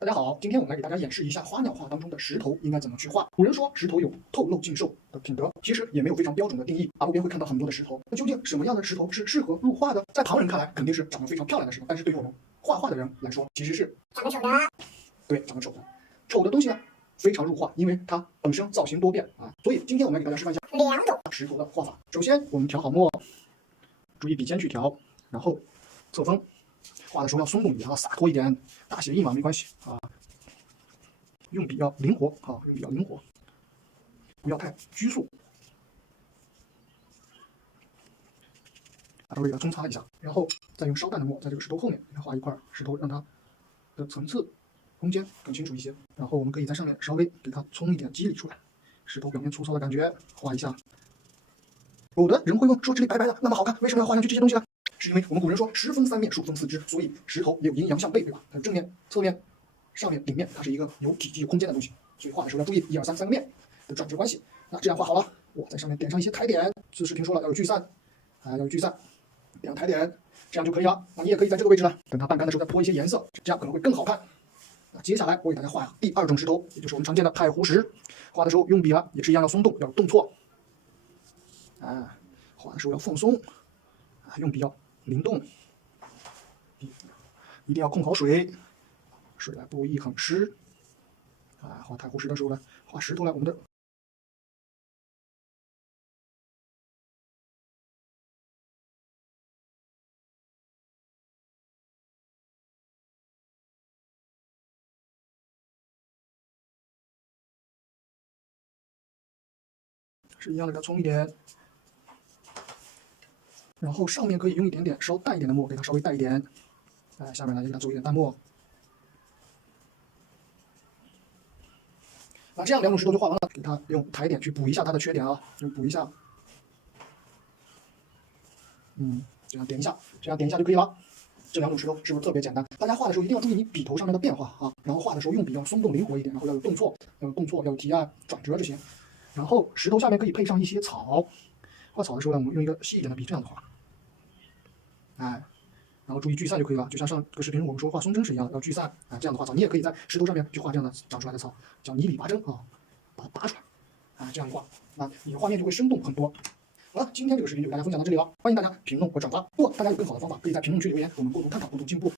大家好，今天我们来给大家演示一下花鸟画当中的石头应该怎么去画。古人说石头有透露尽寿的品德，其实也没有非常标准的定义。路边会看到很多的石头，那究竟什么样的石头是适合入画的？在旁人看来肯定是长得非常漂亮的石头，但是对于我们画画的人来说，其实是长得丑的。对，长得丑的。丑的东西呢，非常入画，因为它本身造型多变啊。所以今天我们来给大家示范一下2种石头的画法。首先我们调好墨，注意笔尖去调，然后侧锋。画的时候要松动一点啊，洒脱一点，大写印嘛没关系啊。用笔要灵活啊，用笔要灵活，不要太拘束。稍微给它冲擦一下，然后再用稍淡的墨在这个石头后面给它画一块石头，让它的层次空间更清楚一些。然后我们可以在上面稍微给它冲一点肌理出来，石头表面粗糙的感觉画一下。有的人会问说，这里白白的那么好看，为什么要画上去这些东西呢？是因为我们古人说石分三面，树分四肢，所以石头也有阴阳相背，对吧？它正面、侧面、上面、顶面，它是一个有体积、有空间的东西，所以画的时候要注意1、2、3三个面的转折关系。那这样画好了，我在上面点上一些抬点，姿势听说了要有聚散，要有聚散，点上抬点，这样就可以了。那你也可以在这个位置呢，等它半干的时候再泼一些颜色，这样可能会更好看。那接下来我给大家画第2种石头，也就是我们常见的太湖石。画的时候用笔了也是一样要松动，要有动错。画的时候要放松，用笔要灵动，一定要控好水，水来不宜很湿。画太湖石的时候呢，画石头呢，我们的是一样的，给它冲一点。然后上面可以用一点点稍淡一点的墨，给它稍微带一点。下面呢也给它做一点淡墨。那这样2种石头就画完了，给它用抬点去补一下它的缺点啊，就补一下。这样点一下，这样点一下就可以了。这2种石头是不是特别简单？大家画的时候一定要注意你笔头上面的变化啊，然后画的时候用笔要松动灵活一点，然后要有动错，要有提按、转折这些。然后石头下面可以配上一些草，画草的时候呢，我们用一个细一点的笔这样子画，然后注意聚散就可以了。就像上个视频我们说画松针是一样的，要聚散这样的画草，你也可以在石头上面去画这样的长出来的草，叫泥里拔针啊，把它拔出来，这样画，那你的画面就会生动很多。好了，今天这个视频就给大家分享到这里了，欢迎大家评论和转发。如果大家有更好的方法，可以在评论区留言，我们共同探讨，共同进步。